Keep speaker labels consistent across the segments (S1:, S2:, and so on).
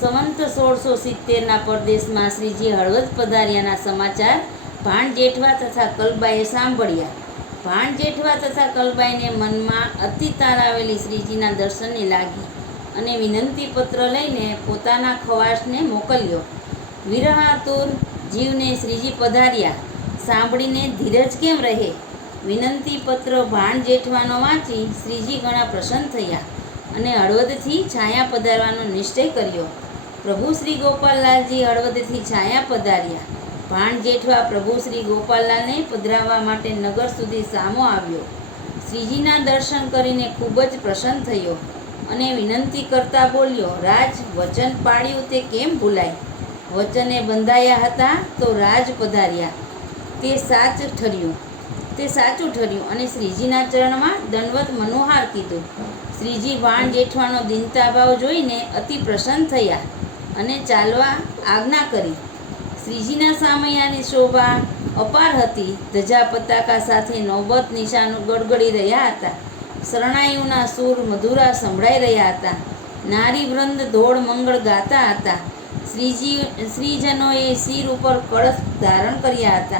S1: સંવંત સોળસો સિત્તેરના પરદેશમાં શ્રીજી હળવદ પધાર્યાના સમાચાર ભાણ જેઠવા તથા કલબાઈએ સાંભળ્યા. ભાણ જેઠવા તથા કલબાઈને મનમાં અતિ તારાવેલી શ્રીજીના દર્શનની લાગી અને વિનંતી પત્ર લઈને પોતાના ખવાસને મોકલ્યો. વિરહાતુર જીવને શ્રીજી પધાર્યા. સાંભળીને ધીરજ કેમ રહે? વિનંતી પત્ર ભાણ જેઠવાનો વાંચી શ્રીજી ઘણા પ્રસન્ન થયા અને હળવદથી છાયા પધારવાનો નિશ્ચય કર્યો. પ્રભુ શ્રી ગોપાલલાલજી હળવદથી છાયા પધાર્યા. ભાણ જેઠવા પ્રભુ શ્રી ગોપાલલાલને પધરાવવા માટે નગર સુધી સામો આવ્યો. શ્રીજીના દર્શન કરીને ખૂબ જ પ્રસન્ન થયો અને વિનંતી કરતા બોલ્યો, રાજ, વચન પાડ્યું તે કેમ ભૂલાય? વચને બંધાયા હતા તો રાજ પધાર્યા. તે સાચ ઠર્યું. તે સાચું ઠર્યું અને શ્રીજીના ચરણમાં દંડવત મનોહાર કીધું. શ્રીજી વાણ જેઠવાનો દિનતાભાવ જોઈને અતિ પ્રસન્ન થયા. અને ચાલવા આજ્ઞા કરી. શ્રીજીના સામૈયાની શોભા અપાર હતી. ધજા પતાકા સાથે નોબત નિશાનો ગડગડી રહ્યા હતા. શરણાયુના સૂર મધુરા સંભળાઈ રહ્યા હતા. નારી વૃંદ ધોળ મંગળ ગાતા હતા. શ્રીજી, શ્રીજનોએ શિર ઉપર કળશ ધારણ કર્યા હતા.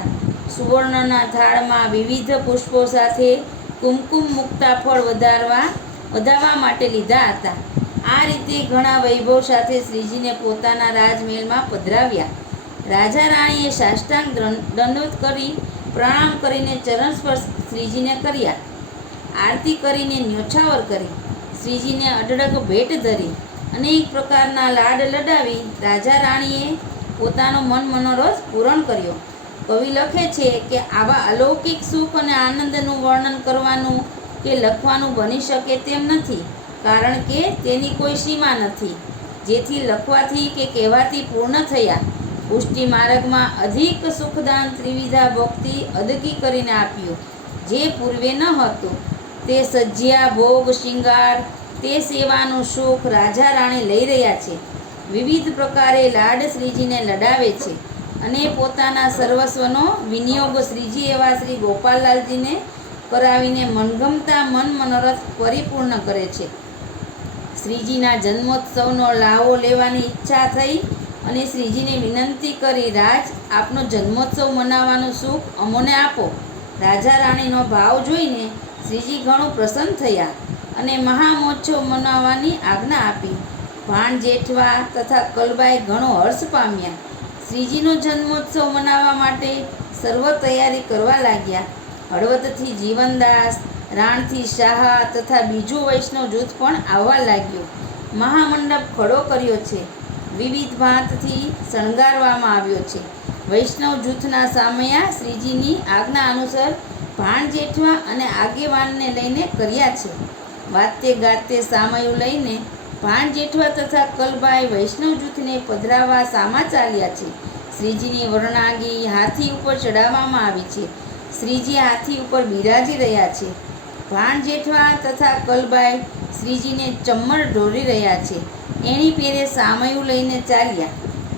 S1: સુવર્ણના થાળમાં વિવિધ પુષ્પો સાથે કુમકુમ મુક્તા ફળ વધારવા વધારવા માટે લીધા હતા. આ રીતે ઘણા વૈભવ સાથે શ્રીજીને પોતાના રાજમહેલમાં પધરાવ્યા. રાજા રાણીએ સાષ્ટાંગ દંડવત કરી, પ્રણામ કરીને ચરણ સ્પર્શ શ્રીજીને કર્યા. આરતી કરીને ન્યોછાવર કરી. શ્રીજીને અઢળક ભેટ ધરી. અનેક પ્રકારના લાડ લડાવી રાજા રાણીએ પોતાનો મન મનોરથ પૂરણ કર્યો. કવિ લખે છે કે આવા અલૌકિક સુખ અને આનંદનું વર્ણન કરવાનું કે લખવાનું બની શકે તેમ નથી. કારણ કે તેની કોઈ સીમા નથી. જેથી લખવાથી કે કહેવાથી પૂર્ણ થયા. પુષ્ટિ માર્ગમાં અધિક સુખદાન ત્રિવિધા ભક્તિ અદકી કરીને આપ્યું. જે પૂર્વે ન હતું. તે સજ્યા ભોગ, શિંગાર, તે સેવાનું સુખ રાજા રાણી લઈ રહ્યા છે. વિવિધ પ્રકારે લાડ શ્રીજીને લડાવે છે અને પોતાના સર્વસ્વનો વિનિયોગ શ્રીજી એવા શ્રી ગોપાલલાલજીને કરાવીને મનગમતા મન મનોરથ પરિપૂર્ણ કરે છે. શ્રીજીના જન્મોત્સવનો લાવો લેવાની ઈચ્છા થઈ અને શ્રીજીને વિનંતી કરી, રાજ, આપનો જન્મોત્સવ મનાવવાનું સુખ અમોને આપો. રાજા રાણીનો ભાવ જોઈને શ્રીજી ઘણું પ્રસન્ન થયા અને મહામહોત્સવ મનાવવાની આજ્ઞા આપી. ભાણ જેઠવા તથા કલબાઈ ઘણો હર્ષ પામ્યા. શ્રીજીનો જન્મોત્સવ મનાવવા માટે સર્વ તૈયારી કરવા લાગ્યા. હળવદથી જીવનદાસ, રાણથી શાહ તથા બીજું વૈષ્ણવ જૂથ પણ આવવા લાગ્યું. મહામંડપ ખડો કર્યો છે. વિવિધ ભાતથી શણગારવામાં આવ્યો છે. વૈષ્ણવ જૂથના સામયા શ્રીજીની આજ્ઞા અનુસાર ભાણ જેઠવા અને આગેવાનને લઈને કર્યા છે. વાતે ગાતે સામયું લઈને ભાણ જેઠવા તથા કલભાઈ વૈષ્ણવ જૂથને પધરાવવા સામા ચાલ્યા છે. શ્રીજીની વર્ણાગી હાથી ઉપર ચડાવવામાં આવી છે. શ્રીજી હાથી ઉપર બિરાજી રહ્યા છે. ભાણ જેઠવા તથા કલબાઈ શ્રીજીને ચમ્મડ ઢોરી રહ્યા છે. એની પેરે સામયું લઈને ચાલ્યા.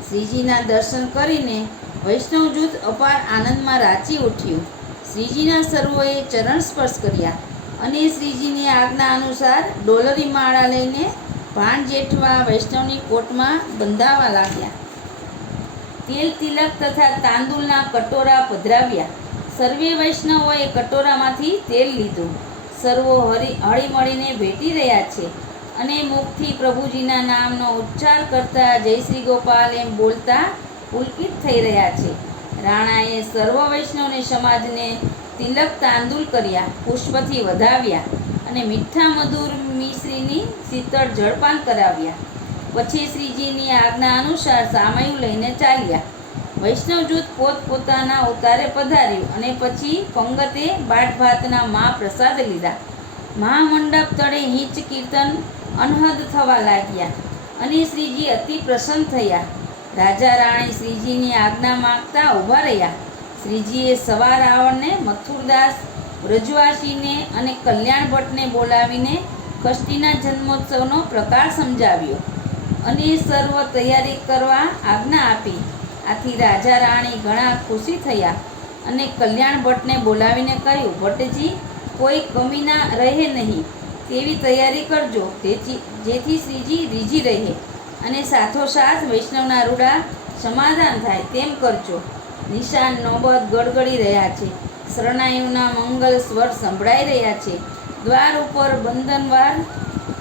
S1: શ્રીજીના દર્શન કરીને વૈષ્ણવ જૂથ અપાર આનંદમાં રાચી ઉઠ્યું. શ્રીજીના સર્વોએ ચરણ સ્પર્શ કર્યા અને શ્રીજીની આજ્ઞા અનુસાર ડોલરી માળા લઈને ભાણ જેઠવા વૈષ્ણવની કોટમાં બંધાવા લાગ્યા. તેલ તિલક તથા તાંદુલના કટોરા પધરાવ્યા. સર્વે વૈષ્ણવોએ કટોરામાંથી તેલ લીધું. સર્વો હરી, હળીમળીને ભેટી રહ્યા છે અને મુખથી પ્રભુજીના નામનો ઉચ્ચાર કરતા જય શ્રી ગોપાલ એમ બોલતા પુલકિત થઈ રહ્યા છે. રાણાએ સર્વ વૈષ્ણવને સમાજને તિલક તાંદુલ કર્યા, પુષ્પથી વધાવ્યા અને મીઠા મધુર મિશ્રીની શીતળ જળપાન કરાવ્યા. પછી શ્રીજીની આજ્ઞા અનુસાર સામયું લઈને ચાલ્યા. વૈષ્ણવ જૂથ પોતપોતાના ઉતારે પધાર્યું અને પછી પંગતે બાટ ભાતના મા પ્રસાદ લીધા. મહામંડપ તળે હિંચ કીર્તન અનહદ થવા લાગ્યા અને શ્રીજી અતિ પ્રસન્ન થયા. રાજા રાણી શ્રીજીની આજ્ઞા માગતા ઊભા રહ્યા. શ્રીજીએ સવાર રાવણને મથુરદાસ વ્રજવાસીને અને કલ્યાણ ભટ્ટને બોલાવીને કષ્ટીના જન્મોત્સવનો પ્રકાર સમજાવ્યો અને સર્વ તૈયારી કરવા આજ્ઞા આપી. આથી રાજા રાણી ઘણા ખુશી થયા અને કલ્યાણ ભટ્ટને બોલાવીને કહ્યું, ભટ્ટજી, કોઈ કમી ના રહે નહીં. તેવી તૈયારી કરજો. જેથી શ્રીજી રીજી રહે અને સાથોસાથ વૈષ્ણવના રૂડા સમાધાન થાય તેમ કરજો. નિશાન, નોબત ગડગડી રહ્યા છે. શરણાયુના મંગલ સ્વર સંભળાઈ રહ્યા છે. દ્વાર ઉપર બંધનવાર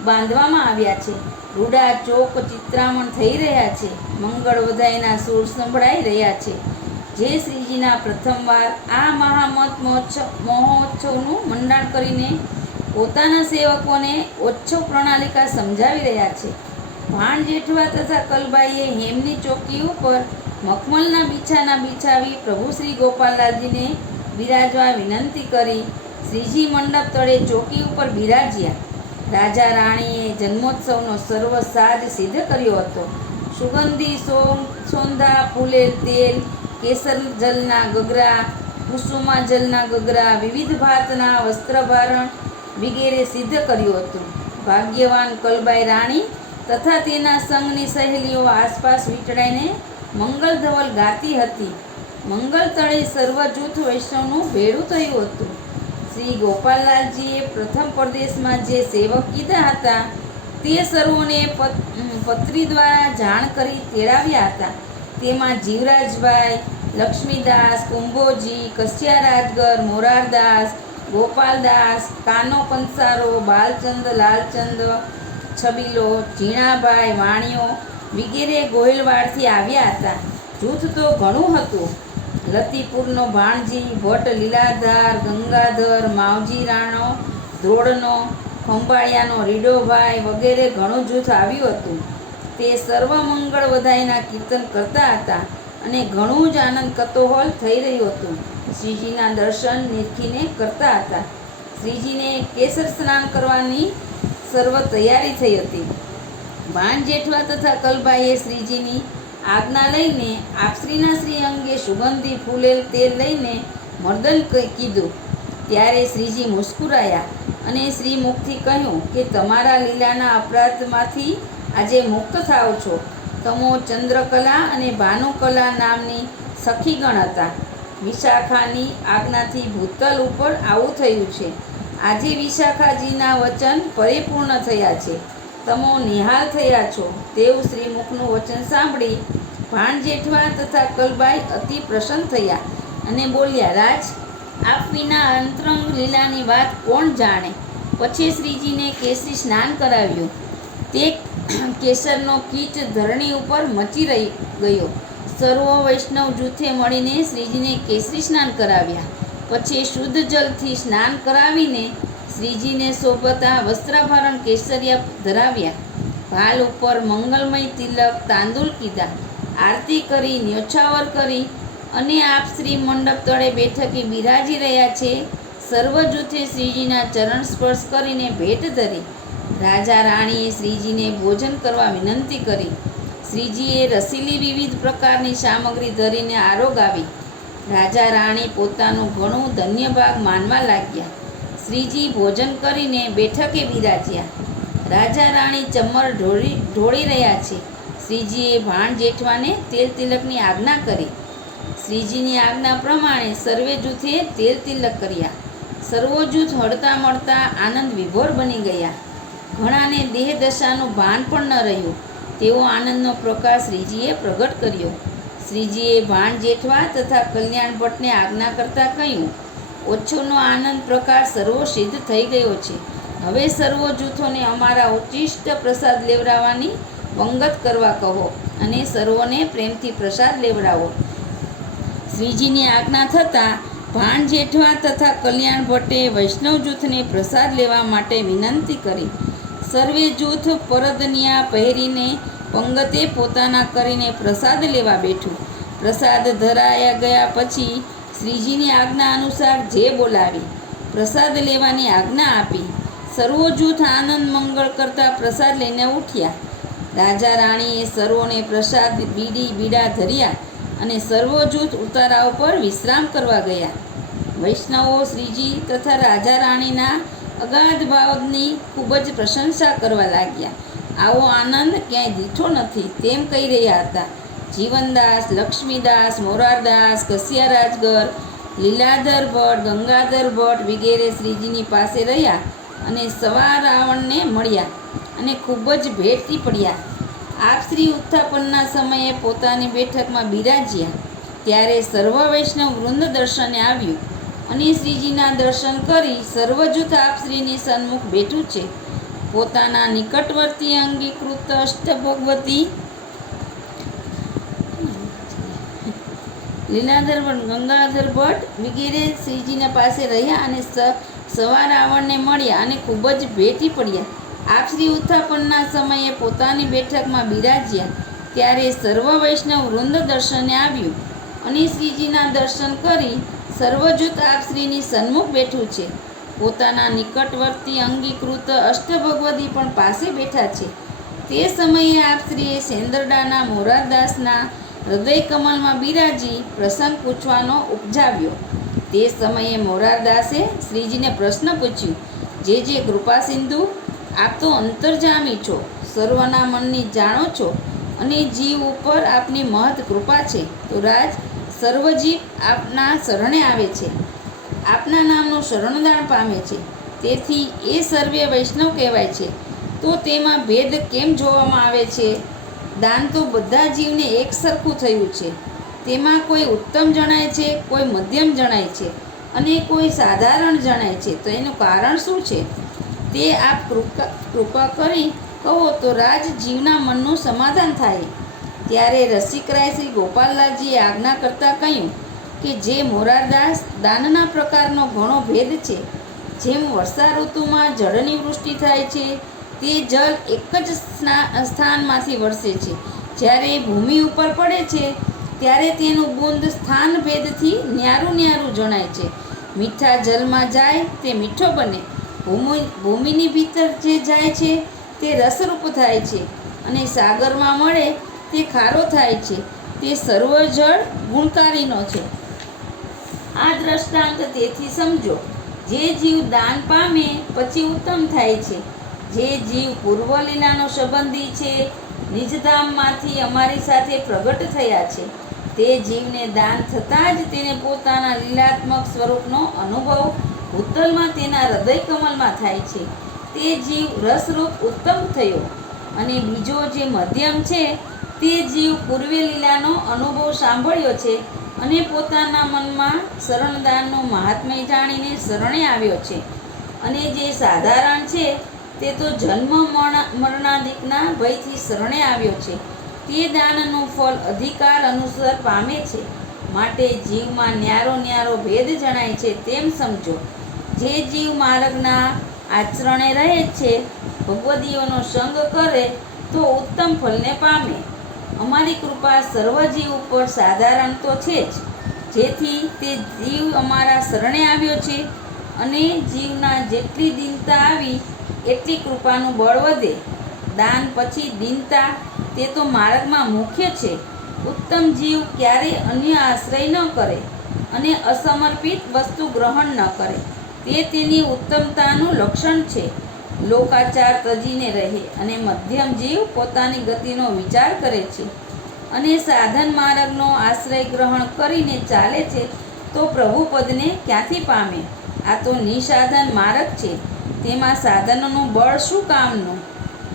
S1: બાંધવામાં આવ્યા છે. રૂડા ચોક ચિત્રામણ થઈ રહ્યા છે. મંગળ વધાઈના સૂર સંભળાઈ રહ્યા છે. જે શ્રીજીના પ્રથમવાર આ મહામત મહોત્સવ મહોત્સવનું મંડાણ કરીને પોતાના સેવકોને ઓછો પ્રણાલિકા સમજાવી રહ્યા છે. ભાણ જેઠવા તથા કલબાઈએ હેમની ચોકી ઉપર મખમલના બીછાના બિછાવી પ્રભુ શ્રી ગોપાલદાસજીને બિરાજવા વિનંતી કરી. શ્રીજી મંડપ તળે ચોકી ઉપર બિરાજ્યા. રાજા રાણીએ જન્મોત્સવનો સર્વ સાજ સિદ્ધ કર્યો હતો. સુગંધી, સોમ સોંધા ફૂલેલ તેલ, કેસર જલના ગગરા, કુસુમા જલના ગગરા, વિવિધ ભાતના વસ્ત્રભારણ વગેરે સિદ્ધ કર્યું હતું. ભાગ્યવાન કલબાઈ રાણી તથા તેના સંઘની સહેલીઓ આસપાસ વીંટળાઈને મંગલ ધવલ ગાતી હતી. મંગલ તળે સર્વ જૂથ વૈષ્ણવનું ભેળું થયું હતું. શ્રી ગોપાલલાલજીએ પ્રથમ પ્રદેશમાં જે સેવક કીધા હતા, તે સર્વોને પત- પત્રી દ્વારા જાણ કરી તેડાવ્યા હતા. તેમાં જીવરાજભાઈ, લક્ષ્મીદાસ, કુંભોજી કશ્યા રાજગર મોરારદાસ, ગોપાલદાસ, કાનો પંસારો, બાલચંદ, લાલચંદ, છબીલો, ઝીણાભાઈ વાણિયો વગેરે ગોહિલવાડથી આવ્યા હતા. જૂથ તો ઘણું હતું. લતીપુરનો ભાણજી ભટ્ટ, લીલાધાર, ગંગાધર, માવજી રાણો ધ્રોળનો ખંભાળિયાનો, રીડોભાઈ વગેરે ઘણું જૂથ આવ્યું હતું. તે સર્વ મંગળ વધાઈના કીર્તન કરતા હતા અને ઘણું જ આનંદ કતોહોલ થઈ રહ્યું હતું. શ્રીજીના દર્શન નિરખીને કરતા હતા. શ્રીજીને કેસર સ્નાન કરવાની સર્વ તૈયારી થઈ હતી. ભાન જેઠવા તથા કલભાઈએ શ્રીજીની આજ્ઞા લઈને આપશ્રીના શ્રી અંગે સુગંધી, ફૂલેલ, તેલ લઈને મર્દન કીધું. ત્યારે શ્રીજી મુસ્કુરાયા અને શ્રી મુખથી કહ્યું કે, તમારા લીલાના અપરાધમાંથી આજે મુક્ત થાઓ છો. તમો ચંદ્રકલા અને ભાનુકલા નામની સખીગણ હતા. વિશાખાની આજ્ઞાથી ભૂતલ ઉપર આવું થયું છે. આજે વિશાખાજીના વચન પરિપૂર્ણ થયા છે. તમો નિહાલ થયા છો. તેવું શ્રીમુખનું વચન સાંભળી ભાણ જેઠવા તથા કલબાઈ અતિ પ્રસન્ન થયા અને બોલ્યા, રાજ, આપ વિના અંતરંગ લીલાની વાત કોણ જાણે? પછી શ્રીજીને કેસરી સ્નાન કરાવ્યું. તે કેસરનો કીચ ધરણી ઉપર મચી રહી ગયો. સર્વ વૈષ્ણવ જૂથે મળીને શ્રીજીને કેસરી સ્નાન કરાવ્યા. પછી શુદ્ધ જલથી સ્નાન કરાવીને શ્રીજીને શોભતા વસ્ત્રાભરણ કેસરિયા ધરાવ્યા. ભાલ ઉપર મંગલમય તિલક તાંદુલ કીધા. આરતી કરી, ન્યોછાવર કરી અને આપ શ્રી મંડપ તળે બેઠકે બિરાજી રહ્યા છે. સર્વ જૂથે શ્રીજીના ચરણ સ્પર્શ કરીને ભેટ ધરી. રાજા રાણીએ શ્રીજીને ભોજન કરવા વિનંતી કરી. શ્રીજીએ રસીલી વિવિધ પ્રકારની સામગ્રી ધરીને આરોગાવી રાજા રાણી પોતાનું ઘણું ધન્યભાગ માનવા લાગ્યા. શ્રીજી ભોજન કરીને બેઠકે બિરાજ્યા રાજા રાણી ચમર ઢોળી ઢોળી રહ્યા છે. શ્રીજીએ ભાણ જેઠવાને તેલ તિલકની આજ્ઞા કરી. શ્રીજીની આજ્ઞા પ્રમાણે સર્વે જૂથે તેલ તિલક કર્યા. સર્વો જૂથ હળતા મળતા આનંદ વિભોર બની ગયા. ઘણાને દેહ દશાનું ભાન પણ ન રહ્યું. તેવો આનંદનો પ્રકાશ શ્રીજીએ પ્રગટ કર્યો. શ્રીજીએ ભાણ જેઠવા તથા કલ્યાણ ભટ્ટને આજ્ઞા કરતાં કહ્યું ઓછોનો આનંદ પ્રકાર સર્વો સિદ્ધ થઈ ગયો છે. હવે સર્વો જૂથોને અમારા ઉચ્ચિષ્ટ પ્રસાદ લેવડાવવાની પંગત કરવા કહો અને સર્વોને પ્રેમથી પ્રસાદ લેવડાવો. શ્રીજીની આજ્ઞા થતાં ભાણ જેઠવા તથા કલ્યાણ ભટ્ટે વૈષ્ણવ જૂથને પ્રસાદ લેવા માટે વિનંતી કરી. સર્વે જૂથ પરદનિયા પહેરીને પંગતે પોતાના કરીને પ્રસાદ લેવા બેઠું. પ્રસાદ ધરાયા ગયા પછી શ્રીજીની આજ્ઞા અનુસાર જે બોલાવી, પ્રસાદ લેવાની આજ્ઞા આપી, સર્વો જૂથ આનંદ મંગળ કરતા પ્રસાદ લઈને ઉઠ્યા. રાજા રાણીએ સર્વોને પ્રસાદ બીડી બીડા ધર્યા અને સર્વો જૂથ ઉતારા ઉપર વિશ્રામ કરવા ગયા. વૈષ્ણવો, શ્રીજી તથા રાજા રાણીના અગાધ ભાવની ખૂબ જ પ્રશંસા કરવા લાગ્યા. આવો આનંદ ક્યાંય દીઠો નથી, તેમ કહી રહ્યા હતા. જીવનદાસ, લક્ષ્મીદાસ, મોરારદાસ કસિયા રાજગર લીલાધર ભટ્ટ, ગંગાધર ભટ્ટ વગેરે શ્રીજીની પાસે રહ્યા અને સવા રાવણને મળ્યા અને ખૂબ જ ભેટથી પડ્યા. આપ શ્રી ઉત્થાપનના સમયે પોતાની બેઠકમાં બિરાજ્યા. ત્યારે સર્વ વૈષ્ણવ વૃંદ દર્શને આવ્યું અને શ્રીજીના દર્શન કરી સર્વજૂથ આપ શ્રીની સન્મુખ બેઠું છે. પોતાના નિકટવર્તી અંગીકૃત અષ્ટભગવતી લીલાધર ગંગાધર ભટ્ટ વગેરે શ્રીજીના પાસે રહ્યા અને સવાર રાવણને મળ્યા અને ખૂબ જ ભેટી પડ્યા. આપ શ્રી ઉત્થાપનના સમયે પોતાની બેઠકમાં બિરાજ્યા. ત્યારે સર્વ વૈષ્ણવ વૃંદ દર્શને આવ્યું અને શ્રીજીના દર્શન કરી સર્વજૂથ આપ શ્રીની સન્મુખ બેઠું છે. પોતાના નિકટવર્તી અંગીકૃત અષ્ટભગવતી પણ પાસે બેઠા છે. તે સમયે આપ શ્રીએ સેંદરડાના મોરારદાસના હૃદય કમલમાં બિરાજી પ્રસંગ પૂછવાનો ઉપજાવ્યો. તે સમયે મોરારદાસે શ્રીજીને પ્રશ્ન પૂછ્યું, જે જે કૃપા સિંધુ, આપ તો અંતર્જામી છો, સર્વના મનની જાણો છો અને જીવ ઉપર આપની મહત કૃપા છે, તો રાજ, સર્વજીવ આપના શરણે આવે છે. આપના નામનું શરણદાન પામે છે. તેથી એ સર્વે વૈષ્ણવ કહેવાય છે. તો તેમાં ભેદ કેમ જોવામાં આવે છે? દાન તો બધા જીવને એક સરખું થયું છે. તેમાં કોઈ ઉત્તમ જણાય છે, કોઈ મધ્યમ જણાય છે અને કોઈ સાધારણ જણાય છે. તો એનું કારણ શું છે? તે આપ કૃપા કૃપા કરી કહો તો રાજ જીવના મનનું સમાધાન થાય. ત્યારે રસિકરાય શ્રી ગોપાલલાલજીએ આજ્ઞા કરતાં કહ્યું કે જે મોરારદાસ દાનના પ્રકારનો ઘણો ભેદ છે. જેમ વર્ષા ઋતુમાં જળની વૃષ્ટિ થાય છે તે જળ એક જ સ્થાનમાંથી વરસે છે. જ્યારે એ ભૂમિ ઉપર પડે છે, ત્યારે તેનું બુંદ સ્થાન ભેદથી ન્યારું ન્યારું જણાય છે. મીઠા જલમાં જાય, તે મીઠો બને. ભૂમિ, ભૂમિની ભીતર જે જાય છે, તે રસરૂપ થાય છે અને સાગરમાં મળે, તે ખારો થાય છે. તે સર્વ જળ ગુણકારીનો છે. આ દ્રષ્ટાંત તેથી સમજો, જે જીવ દાન પામે, પછી ઉત્તમ થાય છે. જે જીવ પૂર્વ લીલાનો સંબંધી છે, નિજધામમાંથી અમારી સાથે પ્રગટ થયા છે. તે જીવને દાન થતાં જ તેને પોતાના લીલાત્મક સ્વરૂપનો અનુભવ ભૂતલમાં તેના હૃદય કમલમાં થાય છે. તે જીવ રસરૂપ ઉત્તમ થયો અને બીજો જે મધ્યમ છે, તે જીવ પૂર્વે લીલાનો અનુભવ સાંભળ્યો છે અને પોતાના મનમાં શરણદાનનું મહાત્મ્ય જાણીને શરણે આવ્યો છે. અને જે સાધારણ છે તે તો જન્મ મરણ, મરણાદિકના ભયથી શરણે આવ્યો છે. તે દાનનું ફળ અધિકાર અનુસાર પામે છે. માટે જીવમાં ન્યારો ન્યારો ભેદ જણાય છે, તેમ સમજો. જે જીવ માર્ગના આચરણે રહે છે, ભગવદીઓનો સંગ કરે, તો ઉત્તમ ફલને પામે. અમારી કૃપા સર્વ જીવ ઉપર સાધારણ તો છે જ. જેથી તે જીવ અમારા શરણે આવ્યો છે અને જીવના જેટલી દિનતા આવી એટલી કૃપાનું બળ વધે. દાન પછી દીનતા તે તો માર્ગમાં મુખ્ય છે. ઉત્તમ જીવ ક્યારેય અન્ય આશ્રય ન કરે અને અસમર્પિત વસ્તુ ગ્રહણ ન કરે. તે તેની ઉત્તમતાનું લક્ષણ છે. લોકાચાર તજીને રહે અને મધ્યમ જીવ પોતાની ગતિનો વિચાર કરે છે અને સાધન માર્ગનો આશ્રય ગ્રહણ કરીને ચાલે છે તો પ્રભુપદને ક્યાંથી પામે? આ તો નિસાધન માર્ગ છે. તેમાં સાધનોનું બળ શું કામનું?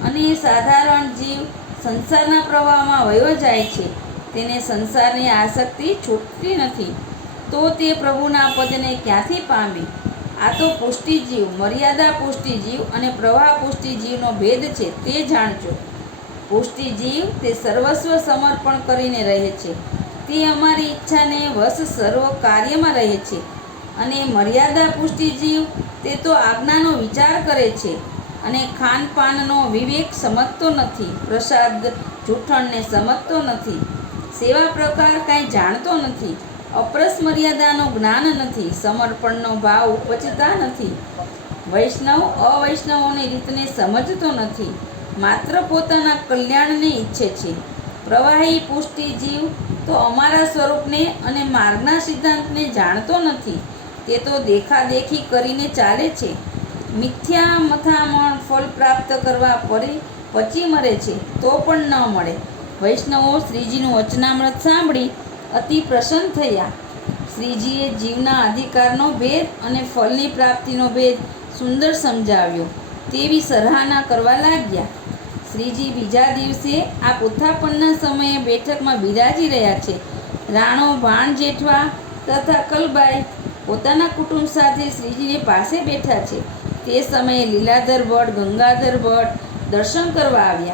S1: અને સાધારણ જીવ સંસારના પ્રવાહમાં વયો જાય છે. તેને સંસારની આસક્તિ છૂટતી નથી. તો તે પ્રભુના પદને ક્યાંથી પામે? આ તો પુષ્ટિજીવ, મર્યાદા પુષ્ટિજીવ અને પ્રવાહ પુષ્ટિજીવનો ભેદ છે, તે જાણજો. પુષ્ટિજીવ તે સર્વસ્વ સમર્પણ કરીને રહે છે. તે અમારી ઈચ્છાને વશ સર્વ કાર્યમાં રહે છે. અને મર્યાદા પુષ્ટિજીવ તે તો આજ્ઞાનો વિચાર કરે છે. અને ખાનપાનનો વિવેક સમજતો નથી, પ્રસાદ જૂઠણને સમજતો નથી, સેવા પ્રકાર કાંઈ જાણતો નથી, અપ્રસ મર્યાદાનો જ્ઞાન નથી, સમર્પણનો ભાવ ઉપજતા નથી, વૈષ્ણવ અવૈષ્ણવોની રીતને સમજતો નથી, માત્ર પોતાના કલ્યાણને ઈચ્છે છે. પ્રવાહી પુષ્ટિ જીવ તો અમારા સ્વરૂપને અને માર્ગના સિદ્ધાંતને જાણતો નથી. તે તો દેખાદેખી કરીને ચાલે છે. મિથ્યા મથામણ ફળ પ્રાપ્ત કરવા પરી પછી મરે છે, તો પણ ન મળે. વૈષ્ણવો શ્રીજીનું વચનામૃત સાંભળી અતિ પ્રસન્ન થયા. શ્રીજીએ જીવના અધિકારનો ભેદ અને ફળની પ્રાપ્તિનો ભેદ સુંદર સમજાવ્યો. તેવી સરાહના કરવા લાગ્યા. શ્રીજી બીજા દિવસે આ ઉત્થાપનના સમયે બેઠકમાં બિરાજી રહ્યા છે. રાણો ભાણ જેઠવા તથા કલબાઈ પોતાના કુટુંબ સાથે શ્રીજીની પાસે બેઠા છે. તે સમયે લીલાધર ભટ્ટ, ગંગાધર ભટ્ટ દર્શન કરવા આવ્યા.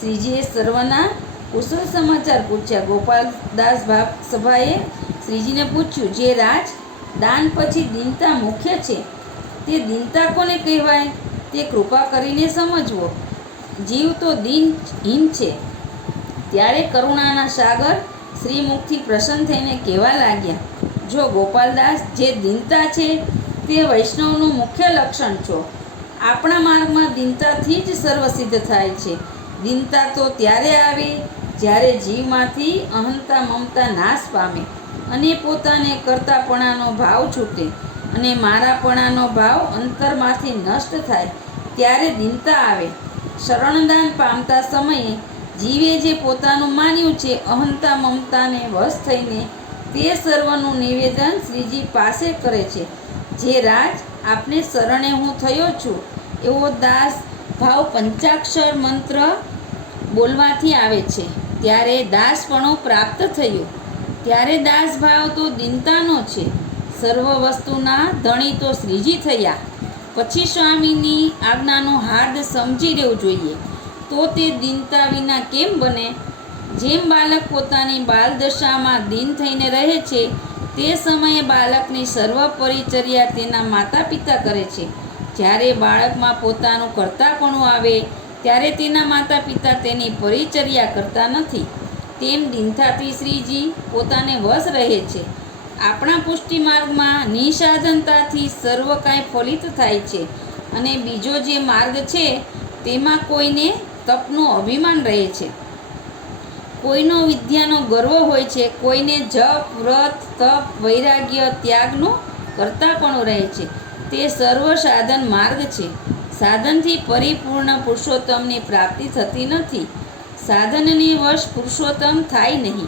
S1: શ્રીજીએ સર્વના કુશળ સમાચાર પૂછ્યા. ગોપાલદાસ સભાએ શ્રીજીને પૂછ્યું, જે રાજ દાન પછી દીનતા મુખ્ય છે? તે દીનતા કોને કહેવાય? તે કૃપા કરીને સમજવો. જીવ તો દિનહીન છે. ત્યારે કરુણાના સાગર શ્રીમુખથી પ્રસન્ન થઈને કહેવા લાગ્યા જો ગોપાલદાસ જે દીનતા છે તે વૈષ્ણવનું મુખ્ય લક્ષણ છો. આપણા માર્ગમાં દીનતાથી જ સર્વસિદ્ધ થાય છે. દીનતા તો ત્યારે આવે જ્યારે જીવમાંથી અહંતા મમતા નાશ પામે અને પોતાને કરતાપણાનો ભાવ છૂટે અને મારાપણાનો ભાવ અંતરમાંથી નષ્ટ થાય ત્યારે દીનતા આવે. શરણદાન પામતા સમયે જીવે જે પોતાનું માન્યું છે અહંતા મમતાને વશ થઈને તે સર્વનું નિવેદન શ્રીજી પાસે કરે છે. જે રાજ, આપને શરણે હું થયો છું. એવો દાસ ભાવ પંચાક્ષર મંત્ર બોલવાથી આવે છે. ત્યારે દાસપણું પ્રાપ્ત થયું. ત્યારે દાસ ભાવ તો દિનતાનો છે. સર્વ વસ્તુના ધણી તો શ્રીજી થયા. પછી સ્વામીની આજ્ઞાનો હાર્દ સમજી રહેવું જોઈએ. તો તે દિનતા વિના કેમ બને? જેમ બાળક પોતાની બાલદશામાં દીન થઈને રહે છે, તે સમયે બાળકની સર્વ પરિચર્યા તેના માતા પિતા કરે છે. જ્યારે બાળકમાં પોતાનું કરતાપણું આવે, ત્યારે તેના માતા પિતા તેની પરિચર્યા કરતા નથી. તેમ દિનથાથી શ્રીજી પોતાને વશ રહે છે. આપણા પુષ્ટિ માર્ગમાં નિસાધનતાથી સર્વ કાંઈ ફલિત થાય છે અને બીજો જે માર્ગ છે, તેમાં કોઈને તપનું અભિમાન રહે છે. કોઈનો વિદ્યાનો ગર્વ હોય છે, કોઈને જપ, વ્રત, તપ, વૈરાગ્ય, ત્યાગનું કરતાપણું રહે છે. તે સર્વ સાધન માર્ગ છે. સાધનથી પરિપૂર્ણ પુરુષોત્તમની પ્રાપ્તિ થતી નથી. સાધનની વશ પુરુષોત્તમ થાય નહીં.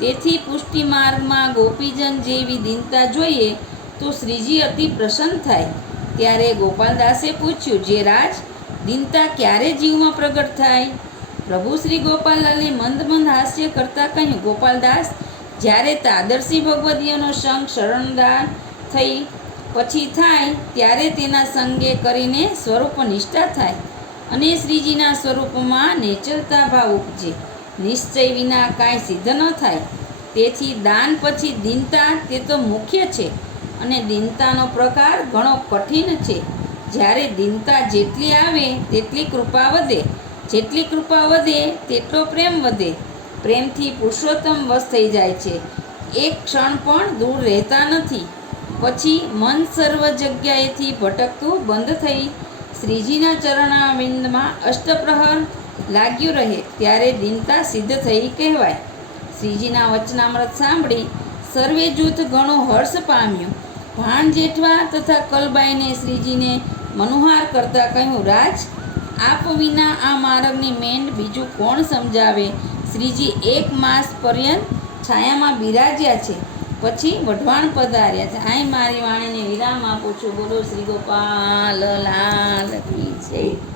S1: તેથી પુષ્ટિ માર્ગમાં ગોપીજન જેવી દીનતા જોઈએ તો શ્રીજી અતિ પ્રસન્ન થાય. ત્યારે ગોપાલદાસે પૂછ્યું, જે રાજ, દીનતા ક્યારે જીવમાં પ્રગટ થાય? પ્રભુ શ્રી ગોપાલલાલે મંદ મંદ હાસ્ય કરતાં કહ્યું, ગોપાલદાસ, જ્યારે તાદર્શી ભગવદીઓનો સંગ શરણદાન થઈ પછી થાય, ત્યારે તેના સંગે કરીને સ્વરૂપ નિષ્ઠા થાય અને શ્રીજીના સ્વરૂપમાં નેચરતા ભાવ ઉપજે. નિશ્ચય વિના કાંઈ સિદ્ધ ન થાય. તેથી દાન પછી દીનતા તે તો મુખ્ય છે અને દીનતાનો પ્રકાર ઘણો કઠિન છે. જ્યારે દીનતા જેટલી આવે, તેટલી કૃપા વધે. જેટલી કૃપા વધે તેટલો પ્રેમ વધે. પ્રેમથી પુરુષોત્તમ વશ થઈ જાય છે. એક ક્ષણ પણ દૂર રહેતા નથી. પછી મન સર્વ જગ્યાએથી ભટકતું બંધ થઈ. શ્રીજીના ચરણાવિંદમાં અષ્ટપ્રહર લાગ્યું રહે ત્યારે દિનતા સિદ્ધ થઈ કહેવાય. શ્રીજીના વચનામૃત સાંભળી સર્વે જૂથ ઘણો હર્ષ પામ્યું. ભાણ જેઠવા તથા કલબાઈને શ્રીજીને મનોહાર કરતા કહ્યું, રાજ આપ વિના આ માર્ગની મેંડ બીજું કોણ સમજાવે? શ્રીજી એક માસ પર્યંત છાયામાં બિરાજ્યા છે. પછી વઢવાણ પધાર્યા છે. આય મારી વાણીને વિરામ આપું છું. બોલો શ્રી ગોપાલ, લાલ જય.